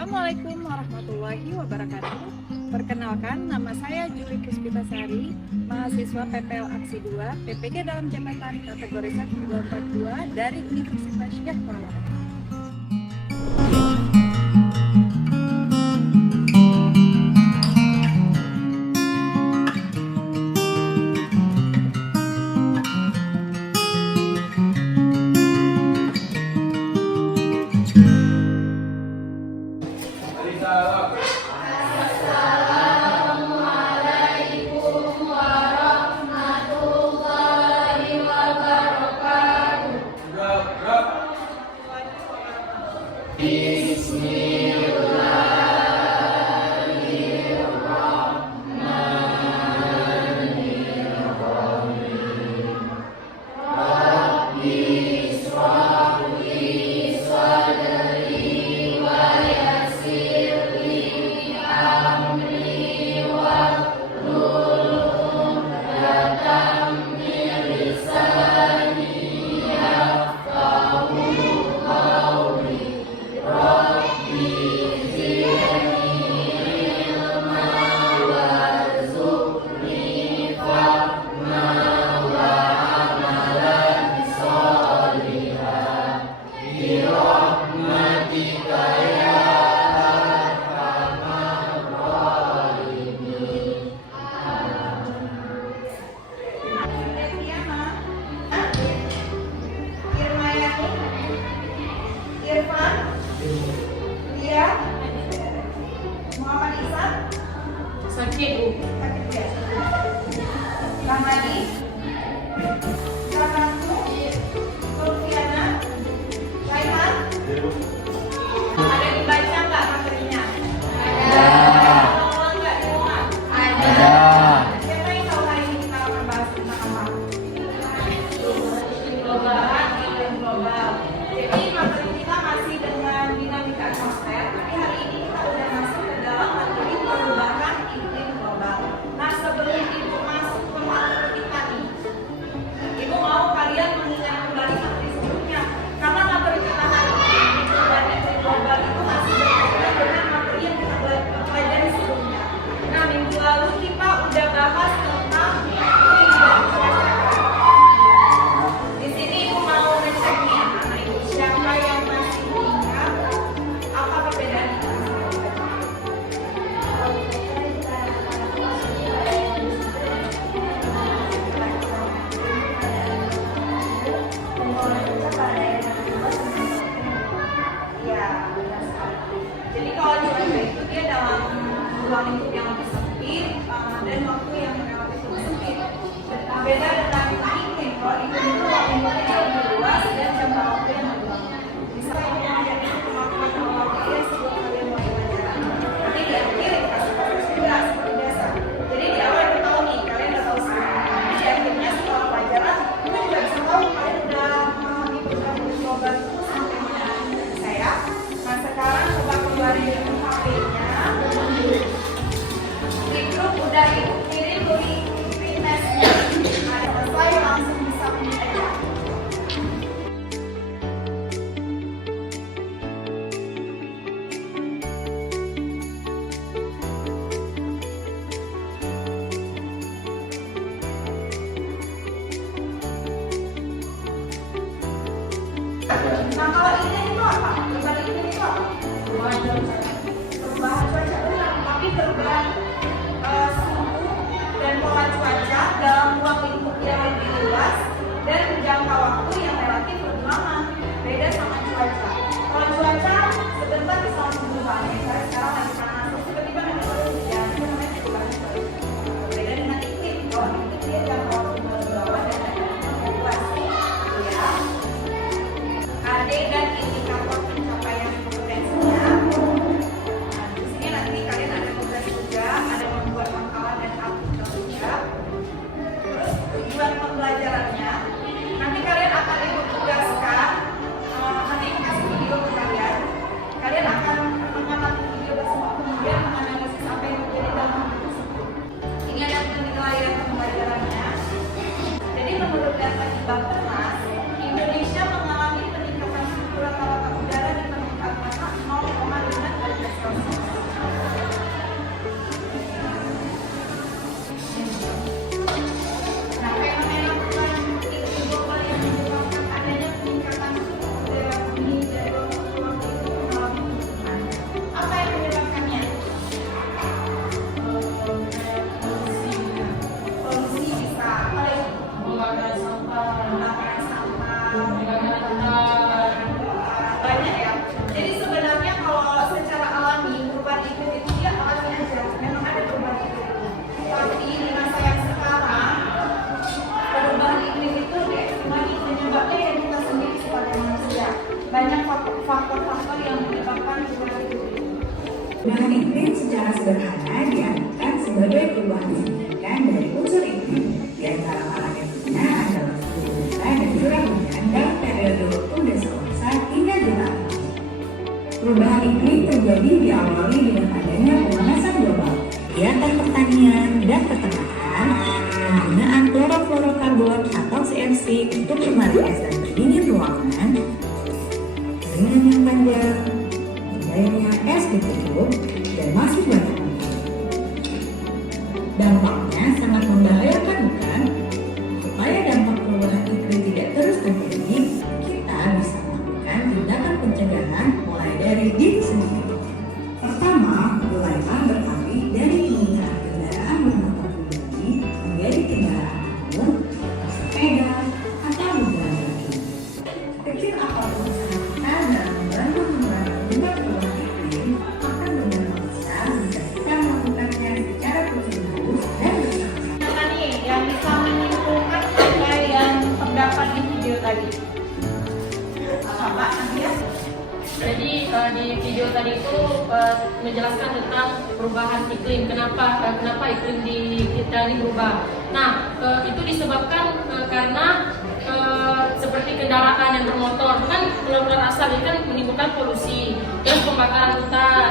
Assalamualaikum warahmatullahi wabarakatuh. Perkenalkan, nama saya Juli Puspitasari, mahasiswa PPL Aksi 2, PPG dalam jabatan kategori 1242 dari Universitas Syekh Purwakarta. ruang lingkup yang lebih sempit dan waktu yang relatif lebih sempit. Beda dengan iklim, kalau iklim itu waktu lingkupnya lebih luas dan jangka waktu yang lebih lama. Misalnya menjadi kemampuan waktu yang sebelum kalian mulai pelajaran. Nanti di akhir dikasih proses juga seperti biasa. Jadi di awal kita tahu nih, kalian udah tahu semua. Di akhirnya setelah pelajaran, kita juga bisa tahu kalian udah memahami program global itu sampai mana. Saya, nah sekarang coba kembali dengan HP-nya. Di grup udah ibu kirim beri testnya. Perubahan iklim secara sederhana diartikan sebagai perubahan signifikan dari unsur iklim. Di antara hal yang berbeda adalah suhu udara dan curah hujan dalam periode waktu dasawarsa hingga jutaan. Perubahan iklim terjadi diawali dengan adanya pemanasan global, kegiatan pertanian dan peternakan, penggunaan klorofluorokarbon atau CFC untuk menarik es dan pendingin ruangan, keringan yang panjang, adanya es di kutub, dan masih banyak lagi. Dampaknya sangat membahayakan, bukan? Supaya dampak perubahan iklim tidak terus terjadi, kita bisa melakukan tindakan pencegahan mulai dari diri sendiri. Pertama, mulailah beralih dari penggunaan kendaraan bermotor pribadi menjadi kendaraan umum, bersepeda, atau berjalan kaki. Sekecil apapun usaha kita dalam membantu mengubah perubahan iklim akan berdampak besar jika kita melakukannya secara terus-menerus dan bersama. Mana nih yang bisa menyimpulkan apa yang terdapat di video tadi? Apa Nadia? Jadi di video tadi itu menjelaskan tentang perubahan iklim. Kenapa iklim di kita ini berubah? Nah, itu disebabkan karena seperti kendaraan yang bermotor kan keluaran asap ini kan menimbulkan polusi, terus pembakaran hutan,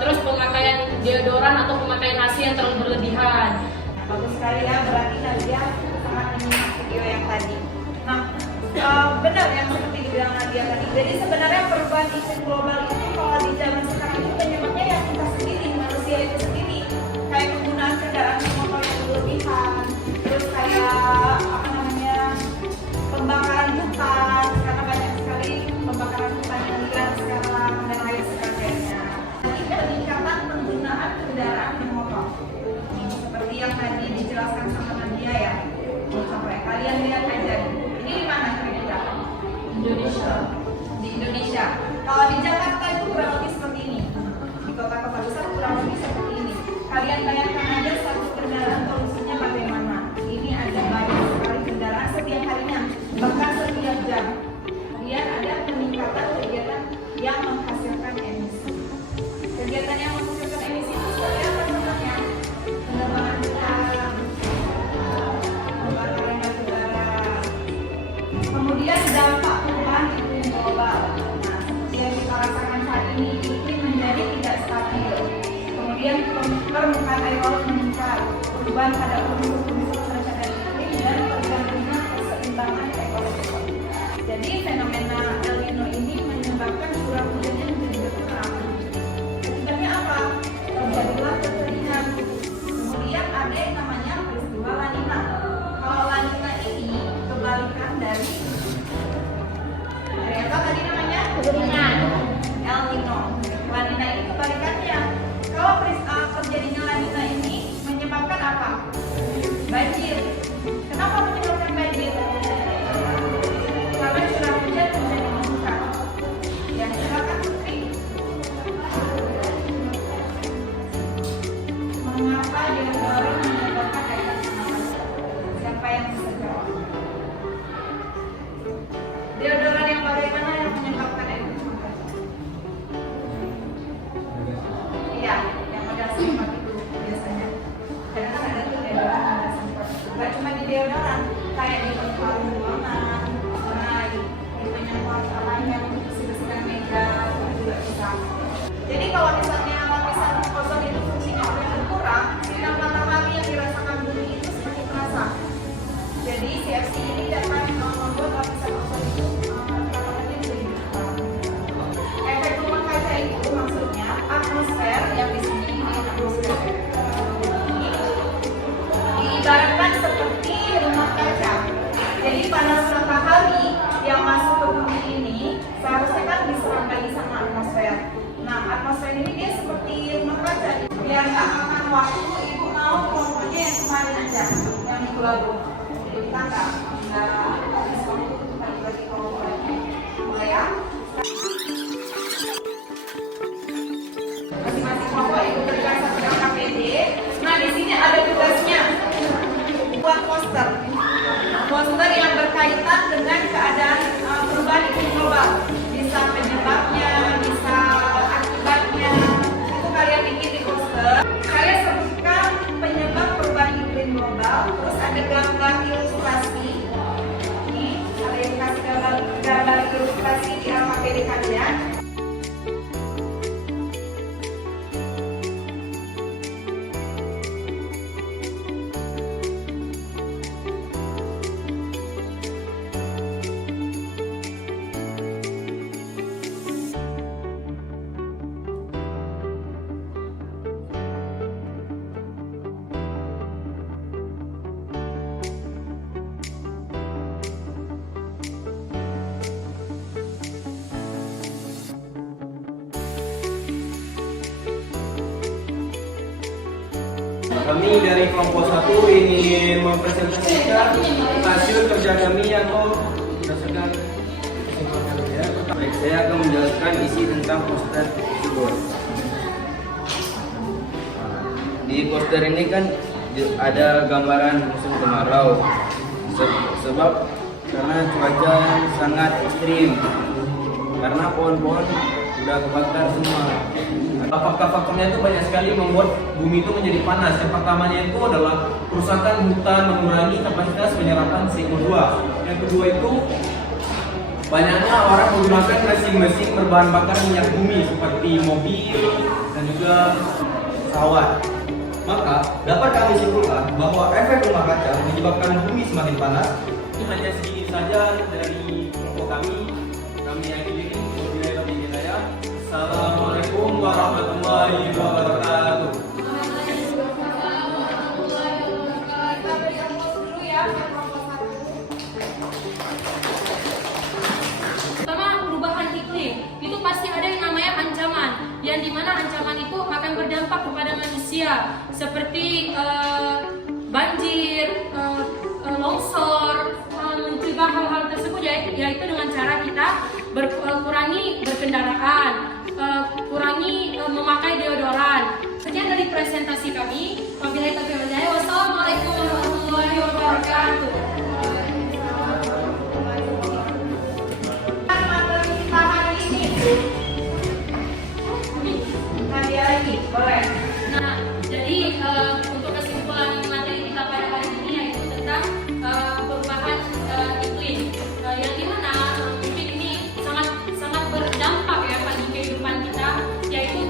terus pemakaian deodoran atau pemakaian AC yang terlalu berlebihan. Bagus sekali ya, berarti Nadia sangat menyimak video yang tadi. Nah, benar yang seperti dibilang Nadia tadi. Jadi sebenarnya perubahan iklim global itu kalau di zaman sekarang itu penyebabnya ya kita sendiri, manusia itu sendiri. Kayak penggunaan kendaraan motor yang berlebihan, terus kayak apa namanya pembakaran hutan, karena banyak sekali pembakaran hutan yang liar sekarang dan lain sebagainya. Jadi peningkatan penggunaan kendaraan bermotor seperti yang tadi dijelaskan sama Nadia ya. Sampai kalian lihat aja. Ini di mana kira-kira? Indonesia. Di Indonesia. Kalau di Jakarta itu kurang lebih seperti ini. Di kota-kota besar kurang lebih seperti ini. Kalian bayangkan aja satu kendaraan polusinya bagaimana. Ini ada banyak sekali kendaraan setiap harinya, bahkan setiap jam. Kemudian ada peningkatan kegiatan yang menghasilkan emisi. Kegiatan yang menghasilkan emisi itu seperti apa contohnya? Penerbangan udara, pembakaran batu bara. Kemudian dampak perubahan iklim global. Nah, seperti yang kita rasakan saat ini, iklim menjadi tidak stabil. Kemudian permukaan air laut meningkat, perubahan pada unsur-unsur cuaca dan iklim dan terganggunya keseimbangan ekosistem. Jadi fenomena El Nino ini menyebabkan curah hujannya menjadi berkurang. Akibatnya apa? Terjadilah kekeringan. Kemudian ada yang namanya peristiwa La Nina. Kalau La Nina ini kebalikan dari apa tadi namanya? Kekeringan. El Nino. La Nina ini kebalikannya. Kalau terjadinya La Nina ini menyebabkan apa? Banjir. Kenapa menyebabkan banjir? Karena curah hujan menjadi meningkat. Ya, silakan Putri. Mengapa deodoran menyebabkan air panas? Siapa yang bisa jawab? Deodoran yang bagaimana yang menyebabkan air panas? Iya, yang ada semprot itu biasanya. Kadang ada tuh deodoran ada semprot. Gak cuma di deodoran, kayak di pengharum ruangan, di penyemprot yang bersih-bersihkan meja, itu juga bisa. Jadi kalau misalnya lapisan ozon itu fungsinya udah berkurang, sinar matahari yang dirasakan bumi itu semakin terasa. Jadi CFC ini dapat membuat lapisan ozon itu rata-ratanya menjadi berkurang. Efek rumah kaca itu maksudnya atmosfer yang di sini atmosfer ini diibaratkan seperti rumah kaca. Jadi panas matahari yang masuk ke bumi ini seharusnya kan diserap lagi sama atmosfer. Nah, atmosfer ini dia seperti rumah kaca. Biar nggak makan waktu, ibu mau pokoknya yang kemarin aja, yang minggu lalu. Jadi kita nggak habis waktu untuk bagi-bagi kelompoknya. Mulai ya. Masing-masing kelompok ibu berikan satu KPD. Nah, di sini ada tugasnya buat poster. Poster yang berkaitan dengan keadaan perubahan iklim global. Bisa penyebabnya, bisa akibatnya, Kami dari kelompok 1 ingin mempresentasikan hasil kerja kami yang berdasarkan kesempatan saya. Baik, saya akan menjelaskan isi tentang poster tersebut. Di poster ini kan ada gambaran musim kemarau. Sebab karena cuaca yang sangat ekstrim, karena pohon-pohon sudah kebakar semua. Faktor-faktornya itu banyak sekali membuat bumi itu menjadi panas. Yang pertamanya itu adalah kerusakan hutan mengurangi kapasitas penyerapan CO2. Yang kedua itu banyaknya orang menggunakan mesin-mesin berbahan bakar minyak bumi seperti mobil dan juga pesawat. Maka dapat kami simpulkan bahwa efek rumah kaca menyebabkan bumi semakin panas. Ini hanya sedikit saja dari kelompok kami. Kami akhiri. Assalamualaikum warahmatullahi wabarakatuh. Pertama, perubahan iklim itu pasti ada yang namanya ancaman, yang dimana ancaman itu akan berdampak kepada manusia seperti banjir, longsor, mencegah hal-hal tersebut yaitu dengan cara kita kurangi berkendaraan, kurangi memakai deodoran. Sekian dari presentasi kami. Wabillahi taufiq wal hidayah. Wassalamualaikum warahmatullahi wabarakatuh. Materi kita hari ini. Nadia lagi, boleh. Nah, jadi untuk kesimpulan materi kita pada hari ini yaitu tentang perubahan iklim, yang dimana mungkin ini sangat berdampak ya pada kehidupan kita, yaitu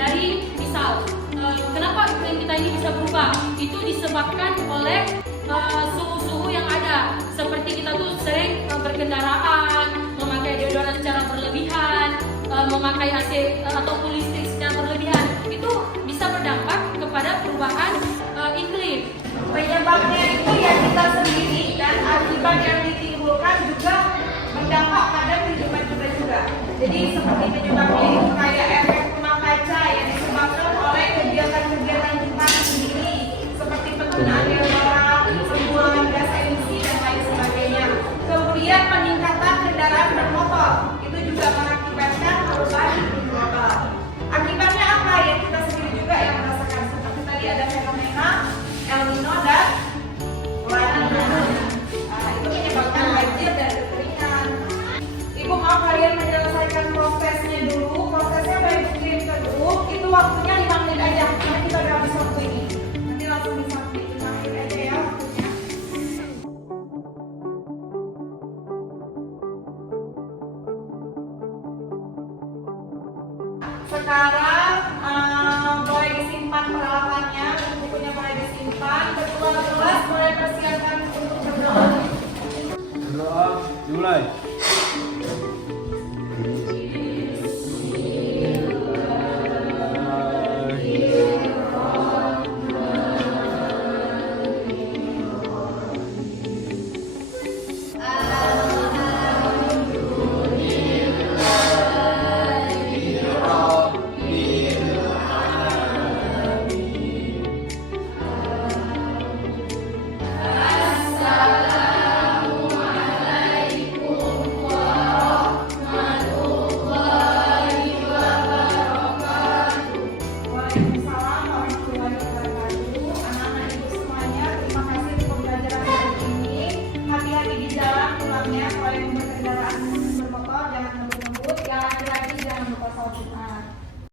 dari misal kenapa iklim kita ini bisa berubah? Itu disebabkan oleh suhu-suhu yang ada, seperti kita tuh sering berkendaraan, memakai deodoran secara berlebihan, memakai AC ataupun listrik secara berlebihan, itu bisa berdampak kepada perubahan iklim. Penyebabnya itu ya kita sendiri, dan akibat yang ditimbulkan juga berdampak pada kehidupan kita juga. Jadi seperti penyebabnya itu kayak efek rumah kaca yang disebabkan oleh kegiatan-kegiatan kita sendiri, seperti penggunaan deodoran, pembuangan gas emisi dan lain sebagainya. Kemudian peningkatan kendaraan bermotor itu juga mengakibatkan perubahan iklim global. Akibatnya apa? Ya kita sendiri juga yang merasakan, seperti tadi ada fenomena El Nino dan La Nina. Itu menyebabkan banjir dan kekeringan. Ibu mau kalian menyelesaikan prosesnya dulu. Prosesnya baik kirim ke grup. Itu waktunya 5 menit aja. Karena kita udah habis waktu ini. Nanti langsung disubmit 5 menit aja ya waktunya. Sekarang boleh disimpan peralatannya, bukunya boleh disimpan. Ketua kelas boleh persiapkan untuk berdoa. Berdoa dimulai.